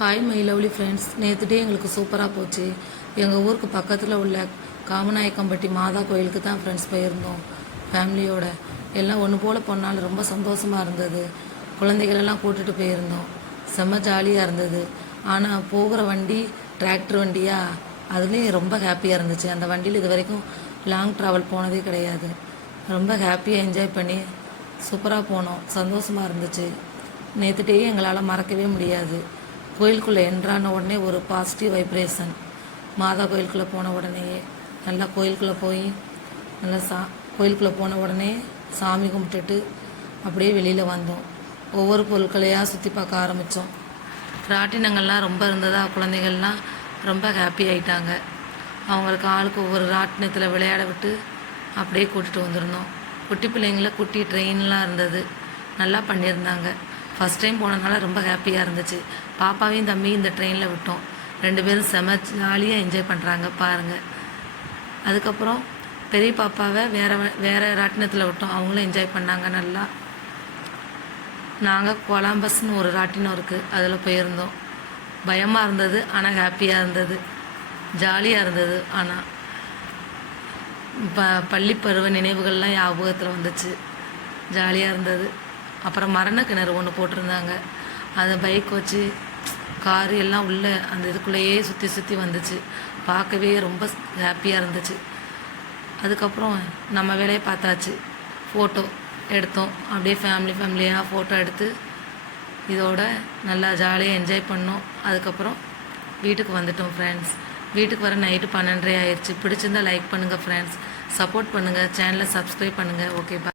Hi my lovely friends, நேற்று டே எங்களுக்கு சூப்பராக போச்சு. எங்கள் ஊருக்கு பக்கத்தில் உள்ள காமநாயக்கம்பட்டி மாதா கோயிலுக்கு தான் ஃப்ரெண்ட்ஸ் போயிருந்தோம் ஃபேமிலியோட. எல்லாம் ஒன்று போல் போனாலும் ரொம்ப சந்தோஷமாக இருந்தது. குழந்தைகளெல்லாம் கூட்டிகிட்டு போயிருந்தோம். செம்ம ஜாலியாக இருந்தது. ஆனால் போகிற வண்டி டிராக்டர் வண்டியா, அதுலேயும் ரொம்ப ஹாப்பியாக இருந்துச்சு. அந்த வண்டியில் இது வரைக்கும் லாங் ட்ராவல் போனதே கிடையாது. ரொம்ப ஹாப்பியாக என்ஜாய் பண்ணி சூப்பராக போனோம். சந்தோஷமாக இருந்துச்சு. நேற்று டே எங்களால் மறக்கவே முடியாது. கோயிலுக்குள்ளே என்ட்ரான உடனே ஒரு பாசிட்டிவ் வைப்ரேஷன். மாதா கோயிலுக்குள்ளே போன உடனேயே நல்லா கோயிலுக்குள்ளே போய் நல்லா கோயிலுக்குள்ளே போன உடனே சாமி கும்பிட்டுட்டு அப்படியே வெளியில் வந்தோம். ஒவ்வொரு பொருட்களையாக சுற்றி பார்க்க ஆரம்பித்தோம். ராட்டினங்கள்லாம் ரொம்ப இருந்ததா, குழந்தைகள்லாம் ரொம்ப ஹாப்பி ஆகிட்டாங்க. அவங்களுக்கு ஆளுக்கு ஒவ்வொரு ராட்டினத்தில் விளையாட விட்டு அப்படியே கூட்டிகிட்டு வந்துருந்தோம். குட்டி பிள்ளைங்கள குட்டி ட்ரெயின்லாம் இருந்தது. நல்லா பண்ணியிருந்தாங்க. ஃபஸ்ட் டைம் போனதுனால ரொம்ப ஹாப்பியாக இருந்துச்சு. பாப்பாவையும் தம்பியும் இந்த ட்ரெயினில் விட்டோம். 2 பேரும் செம ஜாலியாக என்ஜாய் பண்ணுறாங்க பாருங்கள். அதுக்கப்புறம் பெரிய பாப்பாவை வேறு ராட்டினத்தில் விட்டோம். அவங்களும் என்ஜாய் பண்ணாங்க நல்லா. நாங்கள் கொலம்பஸ்ன்னு ஒரு ராட்டினம் இருக்குது, அதில் போயிருந்தோம். பயமாக இருந்தது, ஆனால் ஹாப்பியாக இருந்தது, ஜாலியாக இருந்தது. ஆனால் பள்ளி பருவ நினைவுகள்லாம் ஞாபகத்தில் வந்துச்சு. ஜாலியாக இருந்தது. அப்புறம் மரண கிணறு ஒன்று போட்டிருந்தாங்க. அதை பைக் வச்சு காரு எல்லாம் உள்ளே அந்த இதுக்குள்ளேயே சுற்றி சுற்றி வந்துச்சு. பார்க்கவே ரொம்ப ஹாப்பியாக இருந்துச்சு. அதுக்கப்புறம் நம்ம வேலையை பார்த்தாச்சு. ஃபோட்டோ எடுத்தோம். அப்படியே ஃபேமிலியாக ஃபோட்டோ எடுத்து இதோட நல்லா ஜாலியாக என்ஜாய் பண்ணோம். அதுக்கப்புறம் வீட்டுக்கு வந்துட்டோம் ஃப்ரெண்ட்ஸ். வீட்டுக்கு வர நைட்டு 12:30 ஆயிடுச்சு. பிடிச்சிருந்தால் லைக் பண்ணுங்கள் ஃப்ரெண்ட்ஸ். சப்போர்ட் பண்ணுங்கள். சேனலை சப்ஸ்கிரைப் பண்ணுங்கள். ஓகே, பாய்.